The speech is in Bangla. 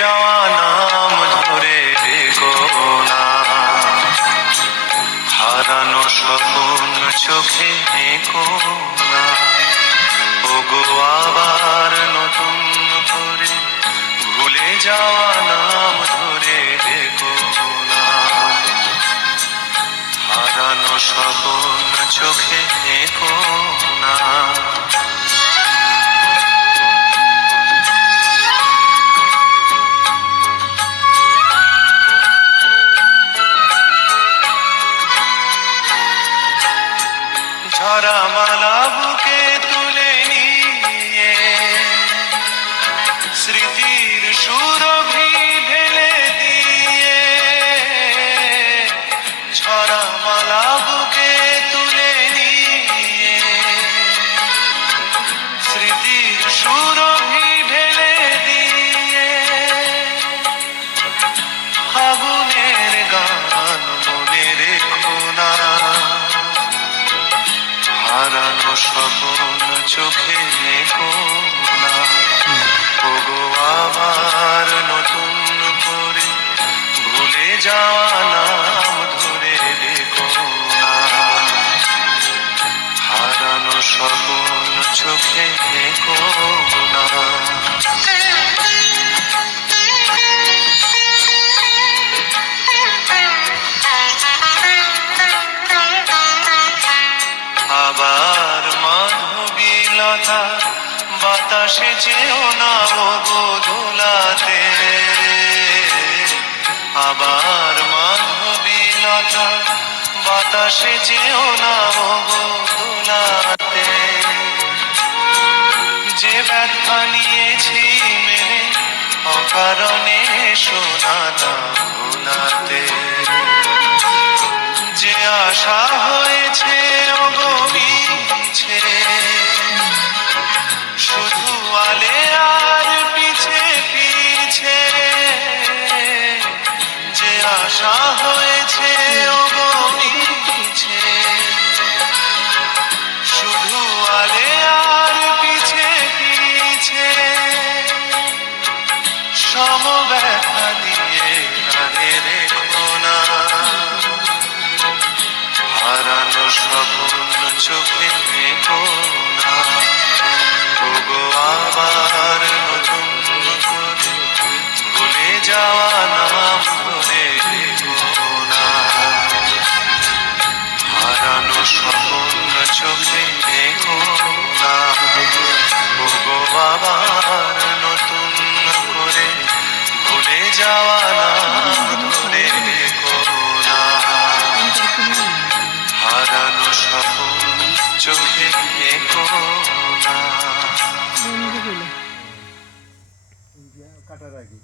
যাওয়া নাম ধরে রেখো না, হারানো স্বপ্ন চোখে এঁকো না। ওগো আবার নতুন করে ভুলে যাওয়া নাম ধরে রেখো না, হারানো স্বপ্ন চোখে এঁকো না। ঝরা মালা বুকে তুলে নিয়ে স্মৃতির সুরভি ঢেলে দিয়ে, ঝরা মালা বুকে তুলে নিয়ে স্মৃতির সুরভি ঢেলে দিয়ে, ফাগুনের গান মনে রেখো না, হারানো স্বপ্ন চোখে এঁকো না। ওগো আবার নতুন করে ভুলে যাওয়া নাম ধরে রেখো না, হারানো স্বপ্ন চোখে এঁকো না। আবার মাধবীলতা বাতাসে যেও না ওগো দোলাতে, আবার মাধবীলতা বাতাসে যেও না ওগো দোলাতে। যে ব্যথা নিয়েছি মেনে অকারণে শোনাতা ভোলাতে, যে আশা হয়েছে ওগো মিছে, শুধু আলে আর পিছে পিছে, যে আশা হয়েছে ওগো মিছে, শুধু আলে আর পিছে পিছে, সম ব্যথা দিয়ে আরে রেখো না, হারানো স্বপ্ন চোখে এঁকো না। ওগো আবার নতুন করে ভুলে যাওয়া নাম ধরে রেখো না, হারানো স্বপ্ন চোখে এঁকো না। ওগো আবার নতুন করে ভুলে যাওয়া নাম ধরে রেখো না, হারানো স্বপ্ন চোখে এঁকো না। কাটার আগে